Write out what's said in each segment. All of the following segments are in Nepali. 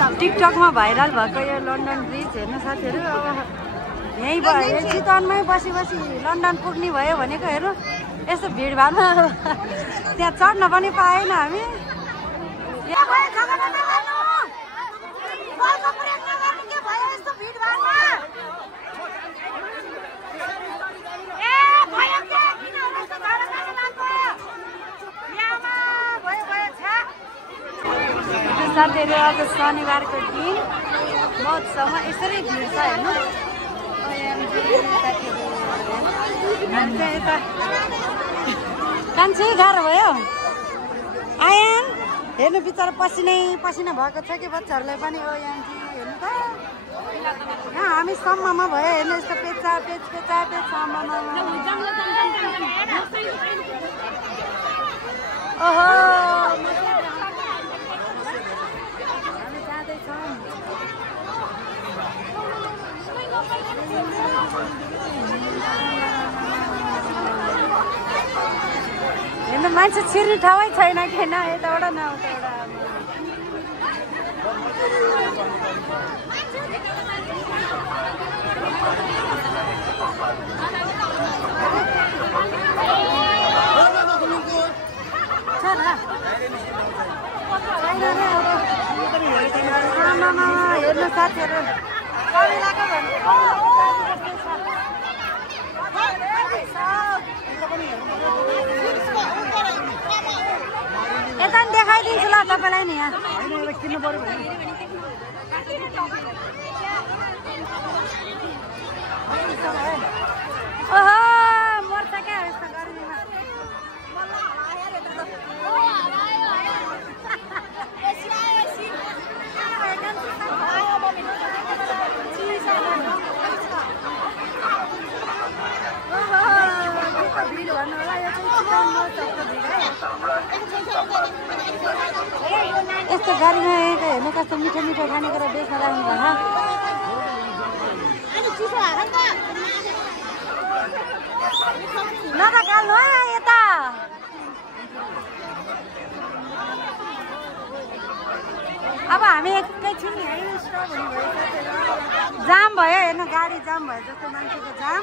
टिकटकमा भाइरल भएको यो लन्डन ब्रिज हेर्नु साथीहरू। अब यहीँ भयो चितवनमै बसी बसी लन्डन पुग्ने भयो भनेको हेर्नु यस्तो भिडभाडमा त्यहाँ चढ्न पनि पाएन हामी। साथीहरू अब शनिबारको दिन महोत्सवमा यसरी भिड छ हेर्नु। कान्छी गाह्रो भयो आयान हेर्नु बिचरा पसिनै पसिना भएको छ कि बच्चाहरूलाई पनि। ओ यान्जी हेर्नु त यहाँ हामी सम्ममा भयो हेर्नु यस्तो पेचा पेच पेचा पेच सम्ममा। ओहो हेर्नु मान्छे छिर्ने ठाउँै छैन किन यताबाट न उताबाट। हेर्नु साथीहरू यता देखाइदिन्छु ल तपाईँलाई नि यहाँ किन्नु पर्यो भने। ओहो मर्छ क्या यस्तो गर्मीमा। यस्तो गाडीमा हेर्नु कस्तो मिठो मिठो खानेकुरा बेच्न राख्नु भएको। नकाल्नु है यता अब हामी एकैछिन जाम भयो हेर्नु गाडी जाम भयो जस्तो मान्छेको जाम।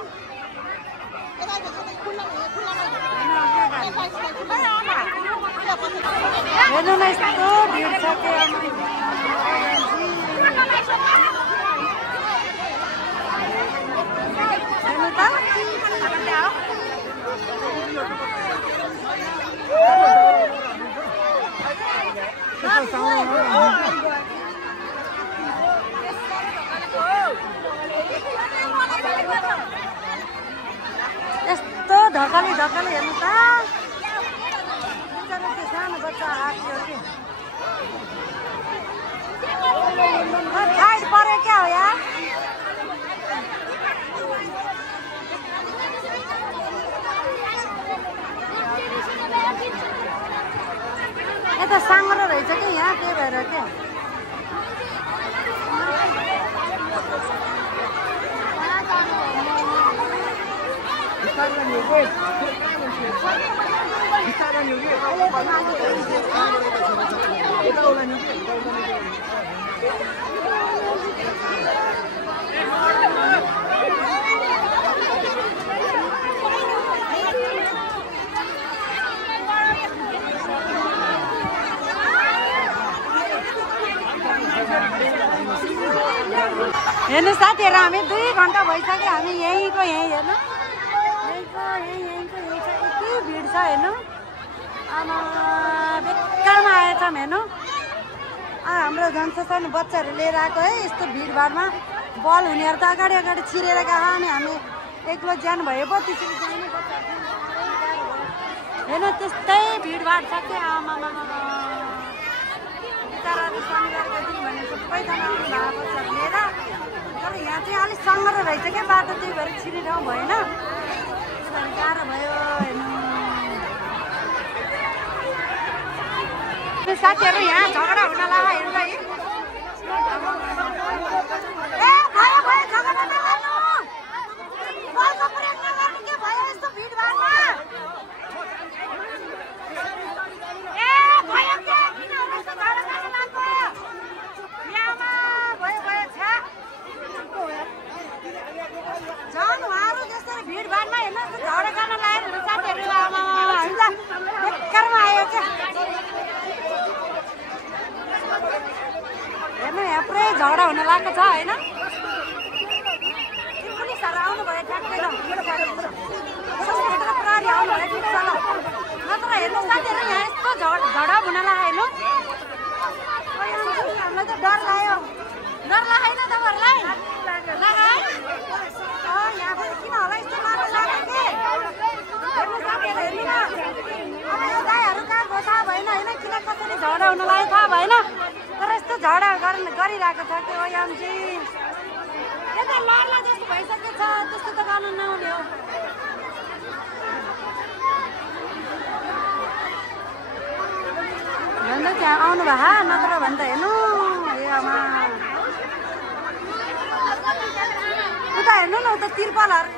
हेर्नु न यस्तो भिड छ के हेर्नु त यस्तो ढकाली ढकाली हेर्नु त बिचरा त्यो सानो बच्चा आएको कि साइड पऱ्यो क्या हो यार। यता साँगरो रहेछ कि यहाँ त्यही भएर क्या। हेर्नु साथीहरू हामी 2 घन्टा भइसक्यो हामी यहीँको यहीँ हेर्नु यहीँको यही छ। यति भिड छ हेर्नु आमा बेकारमा आएछौँ हेर्नु। हाम्रो झन् सानो बच्चाहरू लिएर आएको है यस्तो भिडभाडमा बल हुनेहरू त अगाडि अगाडि छिरेर गएको अनि हामी एक्लो ज्यान भयो पो त्यसरी जाने बच्चाहरू हेर्नु त्यस्तै भिडभाड छ क्या। आमामा बिचराहरू शनिबारको दिन भने सबैजना आउनु भएको बच्चाहरू लिएर। तर यहाँ चाहिँ अलिक सङ्गरो रहेछ क्या बाटो त्यही भएर छिरिरहँ भएन गाह्रो भयो हेर्नु। साथीहरू यहाँ झगडा हुन लाग्यो हेर्नु त ए भयो भयो झगडा नगर्नु बलको प्रयोग नगर्नु के भयो यस्तो भिडभाडमा। ए भयो के किन यस्तो झगडा गर्न लाग्यो यहाँ हुन लागेको छ होइन पुलिसहरू आउनुभयो ठ्याक्कै सशस्त्र प्रहरी आउनुभयो ठिक छ ल नत्र हेर्नु साथीहरू यहाँ यस्तो झडप हुन लाग्यो हेर्नु हामीलाई त डर लाग्यो होइन तपाईँहरूलाई यहाँ पनि किन होला यस्तो लाग्यो के हेर्नु साथीहरू हेर्नु न अब यो गाईहरू कहाँ गयो थाहा भएन होइन किन कसरी झगडा हुन लाग्यो थाहा भएन तर यस्तो झगडा गरिरहेको छ त्यो यामजी यता लड्ला जस्तो भइसकेको छ त्यस्तो त गर्नु नहुने हो भन्दा त्यहाँ आउनु भयो नत्र भने त हेर्नु उता हेर्नु न उता तिर्पलहरू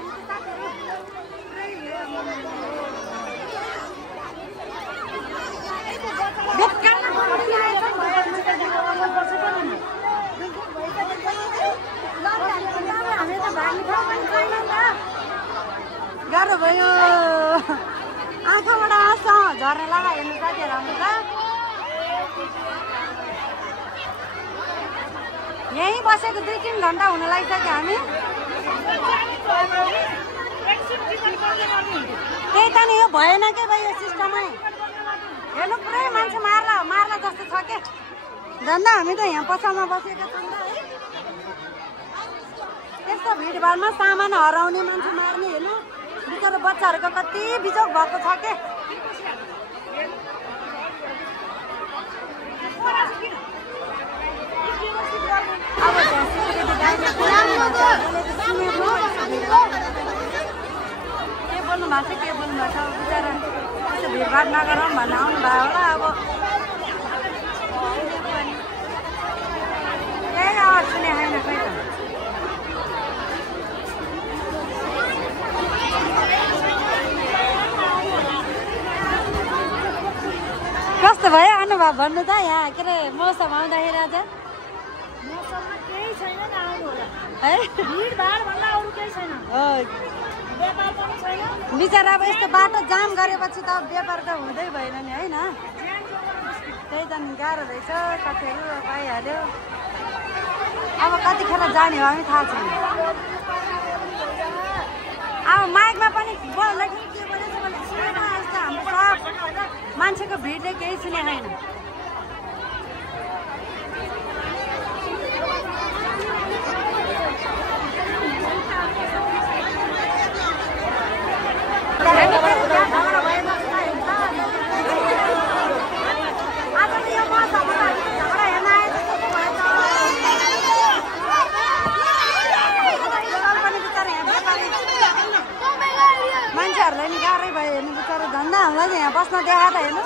गाह्रो भयो आँखाबाट आँसु झर्न लगा हेर्नु साथीहरू हाम्रो त यहीँ बसेको 2-3 घन्टा हुन लागिसक्यो हामी त्यही त नि यो भएन के भाइ यो सिस्टमै हेर्नु पुरै मान्छे मार्ला जस्तो छ के झन्डा हामी त यहाँ पसलमा बसेका छौँ त है त्यस्तो भिडभाडमा सामान हराउने मान्छे मार्ने हेर्नु बिचरा बच्चाहरूको कति बिजोग भएको छ के अब के बोल्नु भएको छ बिचरा त्यस्तो भिडभाड नगरौँ भन्न आउनु भयो होला अब केही आवाज सुने छैन खै त कस्तो भयो अनुभव भन्नु त यहाँ के अरे मौसम आउँदाखेरि आज मौसममा केही छैन नि आउनु होला है भिडभाड भन्दा अरू केही छैन व्यापार पनि छैन बिचरा अब यस्तो बाटो जाम गरेपछि त व्यापार त हुँदै भएन नि होइन त्यही त गाह्रो रहेछ कतिहरू पाइहाल्यो अब कतिखेर जाने हो हामी थाहा छैन अब माइकमा पनि बोल्दाखेरि के बोलेछ भने सुनेन यस्तो हाम्रो सब मान्छेको भिडले केही सुने छैन मान्छेहरूलाई नि गाह्रै भयो हेर्नु बिचरा धन्दा हामीलाई चाहिँ यहाँ बस्न देखाएर हेर्नु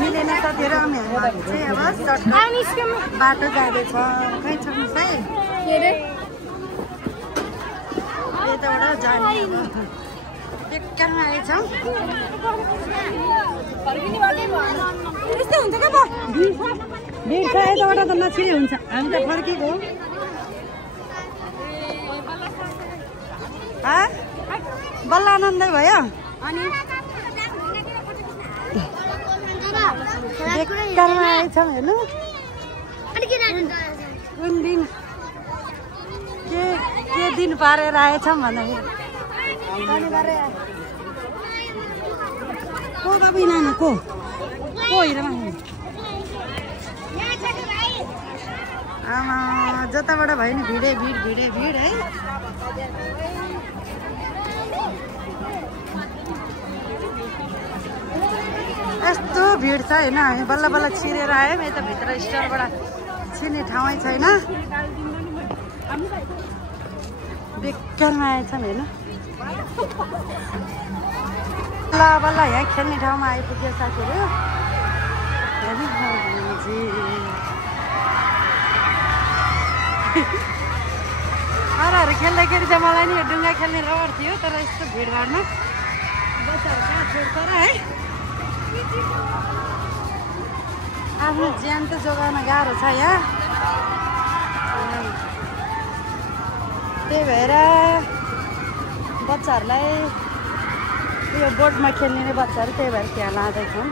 मिलेन साथीहरू हामी चाहिँ अब सर्टकट बाटो जाँदैछ खै छौँ है के अरे यताबाट जाने कहाँ आएछौँ यस्तो हुन्छ क्या त भिड छ यताबाट त नछिरे हुन्छ हामी त फर्केको हो बल्ल आनन्दै भयो अनि बेकारमा आएछौँ हेर्नु कुन दिन के दिन पारेर आएछौँ भन्दाखेरि को बाबु नाना को हिरोमा आमा जताबाट भयो नि भिडै भिड है यस्तो भिड छ होइन हामी बल्ल बल्ल छिरेर आयौँ यता भित्र स्टलबाट छिर्ने ठाउँै छैन बेकारमा आएछन् हेर्नु बल्ल यहाँ खेल्ने ठाउँमा आइपुग्यो साथीहरू हेर्नु अरूहरू खेल्दाखेरि चाहिँ मलाई नि यो डुङ्गा खेल्ने रहर थियो तर यस्तो भिडभाडमा बच्चाहरू कहाँ छोड्छ र है आफ्नो ज्यान त जोगाउन गाह्रो छ यहाँ। त्यही भएर बच्चाहरूलाई यो बोटमा खेल्ने बच्चाहरू त्यही भएर त्यहाँ लाँदैछौँ।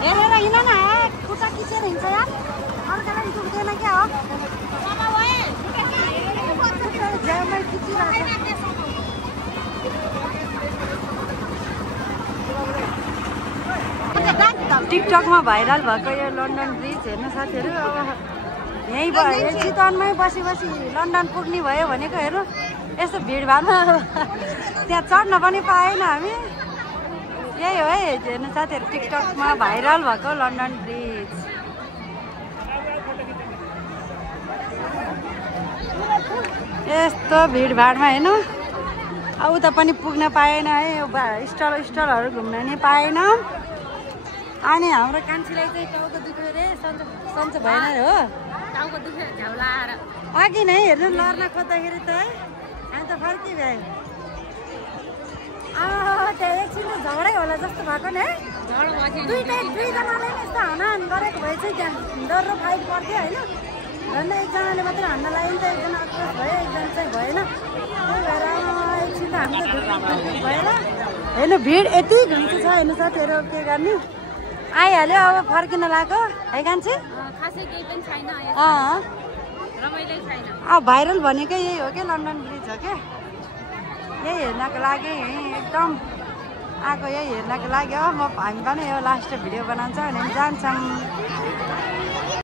हेरेर हिँड न, खुट्टा खिचेर हिँड्छ यार, अर्कालाई दुख्दैन क्या हो। झ्याउमै खिचिरहेको टिकटकमा भाइरल भएको यो लन्डन ब्रिज हेर्नु साथीहरू। अब यहीँ भयो चितवनमै बसी बसी लन्डन पुग्ने भयो भनेको हेर्नु, यस्तो भिडभाडमा त्यहाँ चढ्न पनि पाएन हामी। यही हो है हेर्नु साथीहरू, टिकटकमा भाइरल भएको लन्डन ब्रिज। यस्तो भिडभाडमा हेर्नु, अब उता पनि पुग्न पाएन है, यो स्टलहरू घुम्न नि पाएन। अनि हाम्रो कान्छीलाई चाहिँ टाउको दुख्यो अरे, सन्चो भएन अरे हो, टाउको दुख्यो झ्याउ लाएर अघि नै हेर्नु लड्न खोज्दाखेरि त है हामी त फर्किभयो। त्यहाँ एकछिन त झगडै होला जस्तो भएको नि है, दुईजनाले नै यस्तो हानाहान गरेको भए चाहिँ त्यहाँ डर फाइट पर्थ्यो होइन। झन् एकजनाले मात्रै हान्न लाग्यो नि त, एकजना अक्रोस भयो, एकजना चाहिँ भएन। त्यही भएर एकछिन त हामी त भएन। हेर्नु भिड यति घुम्छु छ हेर्नु साथीहरू, के गर्ने, आइहाल्यो अब फर्किन लाग्यो है कान्छी। खासै केही पनि छैन, रमाइलो छैन। अब भाइरल भनेकै यही हो क्या, लन्डन ब्रिज हो क्या। यही हेर्नको लागि यहीँ एकदम आएको, यही हेर्नको लागि। अब हामी पनि यो लास्ट भिडियो बनाउँछ भने जान्छौँ।